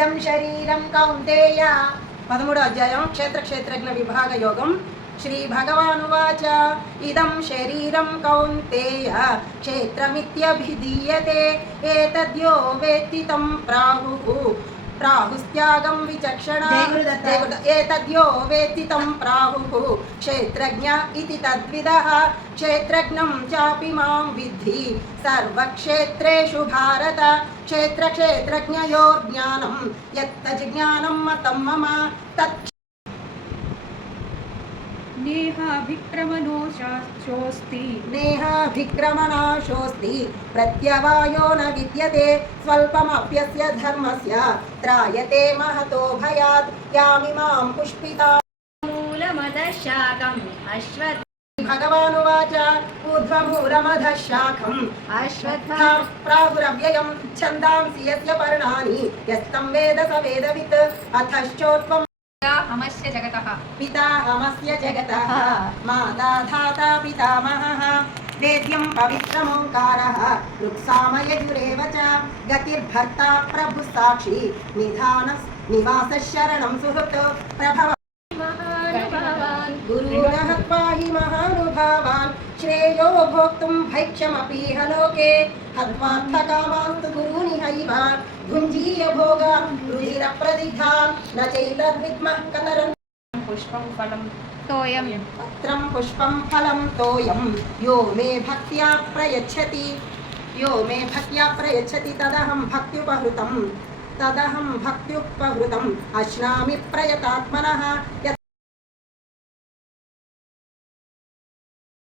ఇదం శరీరం కౌంతేయ 13వ అధ్యాయం క్షేత్రజ్ఞ విభాగ యోగం. శ్రీ భగవానువాచ ఇదం శరీరం కౌంతేయ క్షేత్రమిత్యభిధీయతే ఏతద్యో వేత్తి తం ప్రాహుస్త్యాగం విచక్షణ ఏతద్యో వేత్తి తం ప్రాహుః క్షేత్రజ్ఞ ఇతి తద్విదః క్షేత్రజ్ఞం చాపి మాం విద్ధి సర్వక్షేత్రేషు భారత క్షేత్రజ్ఞయోర్జ్ఞానం యత్తజ్ఞానం మతం మమ తత్ నేహాభిక్రమణోషోస్తి ప్రత్యవాయో న విద్యతే స్వల్పమప్యస్య ధర్మస్య త్రాయతే మహతో భయాత్ యామిమాం పుష్పితా మూలమదశాకం అశ్వత్ భగవానువాచ ఊర్ధ్వమూలమధశాఖం అశ్వత్థాం ప్రాహురవ్యయం ఛందాంసి యస్య పర్ణాని యస్తం వేద స వేదవిత్ అథశ్చోత్వం అమస్య జగతః పితాహమస్య జగతః మాతా ధాతా పితామహః వేద్యం పవిత్రమోంకారః ఋక్సామయజురేవ చ గతిర్భర్తా ప్రభుః సాక్షి నివాసः శరణం సుహృత్ ప్రభవ గురునః పాహి మహానుభావాన్ శ్రేయో భోక్తుం భైక్ష్యమపీహ లోకే హత్వార్థకామాస్తు గురూనిహైవ భుంజీయ భోగాన్ రుధిరప్రదిగ్ధాన్ న చైతద్విద్మః కతరం పుష్పం ఫలం తోయం పత్రం పుష్పం ఫలం తోయం యో మే భక్త్యా ప్రయచ్చతి తదహం భక్త్యుపహృతం అశ్నామి ప్రయతాత్మనః